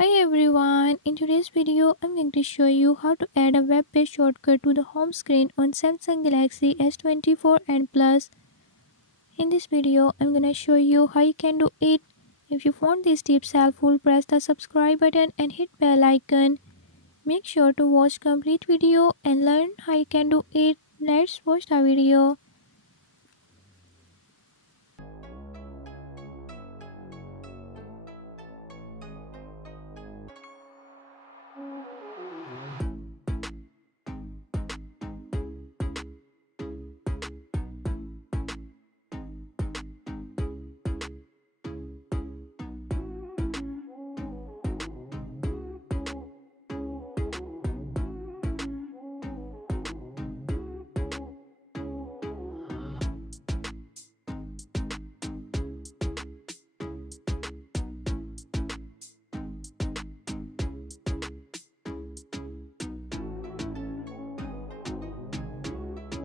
Hi everyone, in today's video I'm going to show you how to add a web page shortcut to the home screen on Samsung Galaxy S24 and Plus. In this video I'm going to show you how you can do it. If you found these tips helpful, press the subscribe button and hit bell icon. Make sure to watch complete video and learn how you can do it. Let's watch the video.